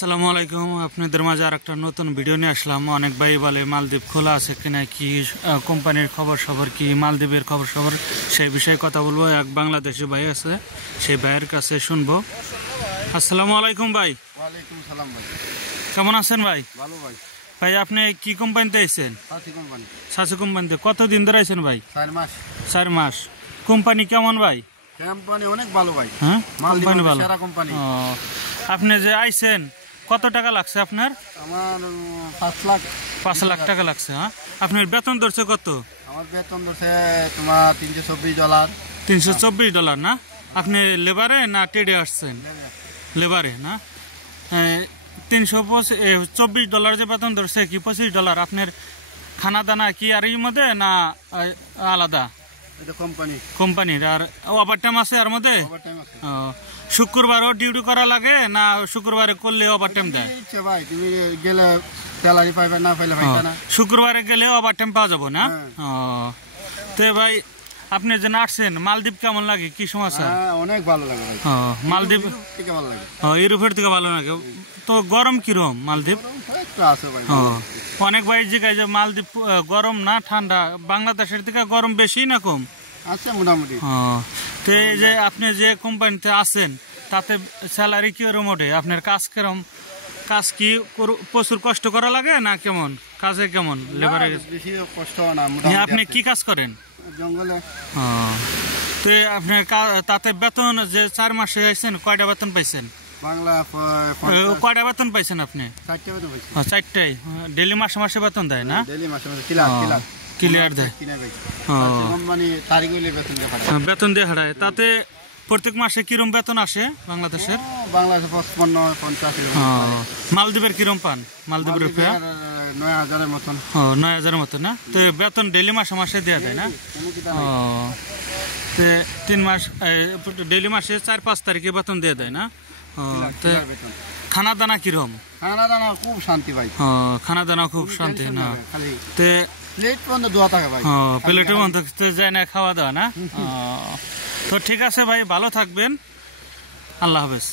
আসসালামু আলাইকুম। আপনাদের মাঝে আর একটা নতুন ভিডিও নিয়ে আসলাম। অনেক ভাই বলে মালদ্বীপ খোলা আছে কিনা, কি কোম্পানির খবর সবর কি, মালদ্বীপের খবর সবর, সেই বিষয়ে কথা বলবো। এক বাংলাদেশি ভাই আছে, সেই ভাইয়ের কাছে শুনবো। আসসালামু আলাইকুম ভাই। ওয়ালাইকুম সালাম ভাই। কেমন আছেন ভাই? ভালো ভাই। ভাই আপনি কি কোম্পানিতে আইছেন? সাথী কোম্পানি। সাসি কোম্পানিতে কতদিন ধরে আইছেন ভাই? 4 মাস। 4 মাস। কোম্পানি কেমন ভাই? কোম্পানি অনেক ভালো ভাই। হ্যাঁ, কোম্পানি ভালো, সেরা কোম্পানি। আপনি যে আইছেন কত টাকা লাগছে আপনার? আমার 5 লাখ। 5 লাখ টাকা লাগছে। হ্যাঁ, আপনার বেতন ধরছে কত? আমার বেতন ধরছে তোমার $324। $324 না? আপনি লেবারে না ট্রেডে আসছেন? লেবারে না। $324 যে বেতন ধরছে, কি $25 আপনার খানা দানা কি আর এর মধ্যে না আলাদা? এটা কোম্পানি। কোম্পানির আর ওভার টাইম আছে এর মধ্যে? ওভারটাইম আছে। শুক্রবারও ডিউটি করা লাগে না? শুক্রবারে করলে ওভার টাইম দেয়? ইচ্ছা ভাই, তুমি গেলে স্যালারি পাইবে, না পাইলে পাইবে না। শুক্রবারে গেলে ওভার টাইম পাওয়া যাবো না? তো ভাই আপনি যে আসছেন, মালদ্বীপ কেমন লাগে, কি সমস্যা? অনেক ভালো লাগে ভাই। মালদ্বীপ থেকে ভালো লাগে। ইউরোপের থেকে ভালো লাগে। তো গরম কিরম মালদ্বীপ? একটু আছে ভাই। অনেক ভাই জিজ্ঞাসা যে মালদ্বীপ গরম না ঠান্ডা, বাংলাদেশের থেকে গরম বেশি না কম? আছে মোটামুটি। তো এই যে আপনি যে কোম্পানিতে আছেন তাতে স্যালারি কিরম ওঠে? আপনার কাজ কিরম? কাজ কি প্রচুর কষ্ট করা লাগে না কেমন? কাজে কেমন লেবারে? বেশি কষ্ট না। আপনি কি কাজ করেন? জঙ্গলে। তো আপনার তাতে বেতন যে 4 মাসে আইছেন, কয়টা বেতন পাইছেন? বাংলা কয়টা বেতন পাইছেন আপনি? 4টা বেতন পাইছি। 4টাই। ডেলি মাসে মাসে বেতন দেয় না? ডেলি মাসে মাসে ক্লিয়ার দেয়। কোম্পানি তারিখ হইলে বেতন দিয়ে পাঠায়। বেতন দিয়ে হারায়। তাতে প্রত্যেক মাসে কিরম বেতন আসে বাংলাদেশের? বাংলাদেশে 55-50। মালদ্বীপের কিরম পান? মালদ্বীপের রুপিয়া 9,000-এর মতন। 9,000-এর মতো না? তো বেতন ডেলি মাসে মাসে দেওয়া দেয় না? তো 3 মাস ডেলি মাসে 4-5 তারিখে বেতন দিয়ে দেয় না? খানা দানা কিরম? খানা দানা খুব শান্তি ভাই। খানা দানা খুব শান্তি না? প্লেট পর্যন্ত দোয়া থাকে ভাই। প্লেটের মধ্যে যায় না খাওয়া দাওয়া না? তো ঠিক আছে ভাই, ভালো থাকবেন। আল্লাহ হাফেজ।